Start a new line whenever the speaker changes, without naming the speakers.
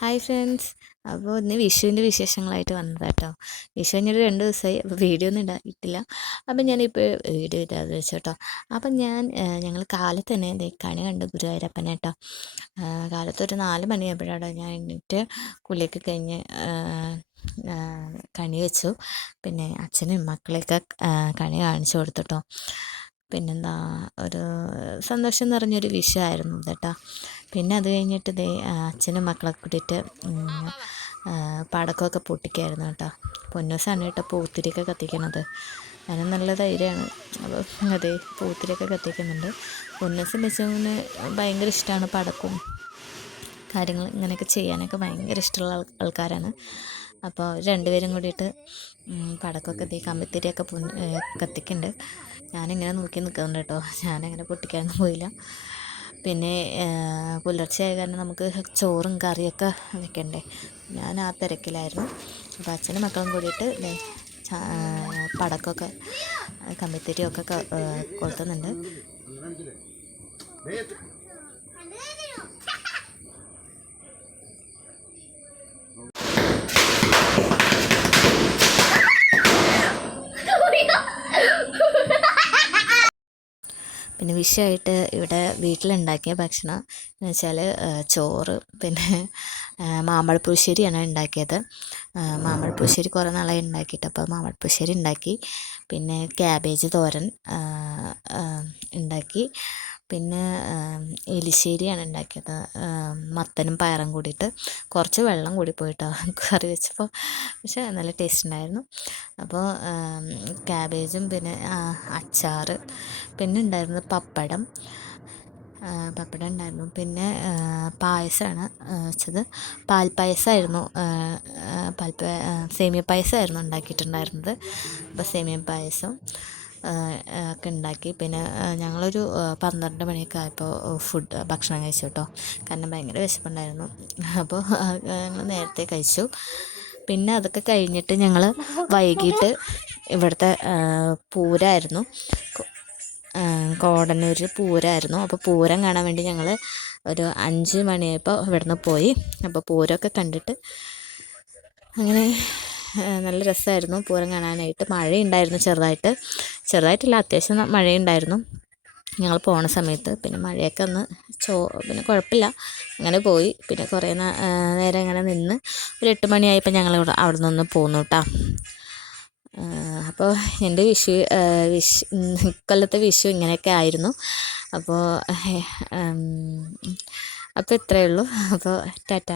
Hi friends അപ്പോൾ ഇന്ന് വിഷുവിന്റെ വിശേഷങ്ങളായിട്ട് വന്നത് കേട്ടോ വിഷു കഴിഞ്ഞൊരു രണ്ട് ദിവസമായി അപ്പോൾ വീഡിയോ ഒന്നും ഇടാ ഇട്ടില്ല അപ്പം ഞാനിപ്പോൾ വീഡിയോ ഇടാതെ വെച്ചു കേട്ടോ അപ്പം ഞാൻ ഞങ്ങൾ കാലത്ത് തന്നെ കണി കണ്ട് ഗുരുവായൂരപ്പനെ കേട്ടോ കാലത്ത് ഒരു നാല് മണിയായപ്പോഴാണ് ഞാൻ എണീറ്റ് കുളിയൊക്കെ കഴിഞ്ഞ് കണി വെച്ചു. പിന്നെ അച്ഛനും മക്കളെയൊക്കെ കണി കാണിച്ചു കൊടുത്തിട്ടോ പിന്നെന്താ ഒരു സന്തോഷം നിറഞ്ഞൊരു വിഷയമായിരുന്നു കേട്ടോ പിന്നെ അത് കഴിഞ്ഞിട്ട് ദേ അച്ഛനും മക്കളൊക്കെ കൂട്ടിയിട്ട് പടക്കമൊക്കെ പൊട്ടിക്കായിരുന്നു കേട്ടോ. പൊന്നോസാണ് കേട്ടോ പൂത്തിരിയൊക്കെ കത്തിക്കണത്. അതിന് നല്ല ധൈര്യമാണ്. അപ്പോൾ അതെ പൂത്തിരിയൊക്കെ കത്തിക്കുന്നുണ്ട്. പൊന്നൂസിന്റെ അച്ഛന് ഭയങ്കര ഇഷ്ടമാണ് പടക്കവും കാര്യങ്ങൾ ഇങ്ങനെയൊക്കെ ചെയ്യാനൊക്കെ ഭയങ്കര ഇഷ്ടമുള്ള ആൾക്കാരാണ്. അപ്പോൾ രണ്ടുപേരും കൂടിയിട്ട് പടക്കമൊക്കെ കമ്പിത്തിരിയൊക്കെ കത്തിക്കുന്നുണ്ട്. ഞാനിങ്ങനെ നോക്കി നിൽക്കുന്നുണ്ട് കേട്ടോ. ഞാനങ്ങനെ പൊട്ടിക്കാനൊന്നും പോയില്ല. പിന്നെ പുലർച്ചെ ആയ കാരണം നമുക്ക് ചോറും കറിയൊക്കെ വെക്കണ്ടേ. ഞാൻ ആ തിരക്കിലായിരുന്നു. അപ്പോൾ അച്ഛനും മക്കളും കൂടിയിട്ട് പടക്കമൊക്കെ കമ്പിത്തിരിയൊക്കെ കൊളുത്തുന്നുണ്ട്. പിന്നെ വിഷയമായിട്ട് ഇവിടെ വീട്ടിലുണ്ടാക്കിയ ഭക്ഷണം എന്ന് വെച്ചാൽ ചോറ് പിന്നെ മാമ്പഴപ്പുളിശ്ശേരിയാണ് ഉണ്ടാക്കിയത്. മാമ്പഴപ്പുളിശ്ശേരി കുറേ നാളായി ഉണ്ടാക്കിയിട്ട് അപ്പോൾ മാമ്പഴപ്പുളിശ്ശേരി ഉണ്ടാക്കി. പിന്നെ ക്യാബേജ് തോരൻ ഉണ്ടാക്കി. പിന്നെ എലിശ്ശേരിയാണ് ഉണ്ടാക്കിയത്. മത്തനും പയറും കൂടിയിട്ട് കുറച്ച് വെള്ളം കൂടി പോയിട്ടോ കറി വെച്ചപ്പോൾ പക്ഷേ നല്ല ടേസ്റ്റ് ഉണ്ടായിരുന്നു. അപ്പോൾ ക്യാബേജും പിന്നെ അച്ചാർ പിന്നെ ഉണ്ടായിരുന്നത് പപ്പടം. പപ്പടം ഉണ്ടായിരുന്നു. പിന്നെ പായസമാണ് വെച്ചത്. പാൽപ്പായസമായിരുന്നു പാൽ സേമിയ പായസമായിരുന്നു ഉണ്ടാക്കിയിട്ടുണ്ടായിരുന്നത്. അപ്പോൾ സേമിയ പായസം. ഒക്കെ ഉണ്ടാക്കി പിന്നെ ഞങ്ങളൊരു പന്ത്രണ്ട് മണിയൊക്കെ ആയപ്പോൾ ഫുഡ് ഭക്ഷണം കഴിച്ചു കേട്ടോ കാരണം ഭയങ്കര വിശപ്പുണ്ടായിരുന്നു. അപ്പോൾ ഞങ്ങൾ നേരത്തെ കഴിച്ചു. പിന്നെ അതൊക്കെ കഴിഞ്ഞിട്ട് ഞങ്ങൾ വൈകിട്ട് ഇവിടുത്തെ പൂരമായിരുന്നു കോടനൂർ പൂരമായിരുന്നു അപ്പോൾ പൂരം കാണാൻ വേണ്ടി ഞങ്ങൾ ഒരു അഞ്ച് മണിയായപ്പോൾ ഇവിടുന്ന് പോയി. അപ്പോൾ പൂരമൊക്കെ കണ്ടിട്ട് അങ്ങനെ നല്ല രസമായിരുന്നു പൂരം കാണാനായിട്ട്. മഴയുണ്ടായിരുന്നു ചെറുതായിട്ട്. ചെറുതായിട്ടില്ല. അത്യാവശ്യം മഴയുണ്ടായിരുന്നു. ഞങ്ങൾ പോണ സമയത്ത് പിന്നെ മഴയൊക്കെ ഒന്ന് ചോ പിന്നെ കുഴപ്പമില്ല. അങ്ങനെ പോയി. പിന്നെ കുറേ നേരം ഇങ്ങനെ നിന്ന് ഒരു എട്ട് മണിയായപ്പോൾ ഞങ്ങൾ ഇവിടെ അവിടെ നിന്ന് പോന്നു കേട്ടോ അപ്പോൾ എന്റെ വിഷു വിഷു ഇക്കൊല്ലത്തെ വിഷു ഇങ്ങനെയൊക്കെ ആയിരുന്നു. അപ്പോൾ അപ്പോൾ ഇത്രയേ ഉള്ളൂ. അപ്പോൾ ടാറ്റ.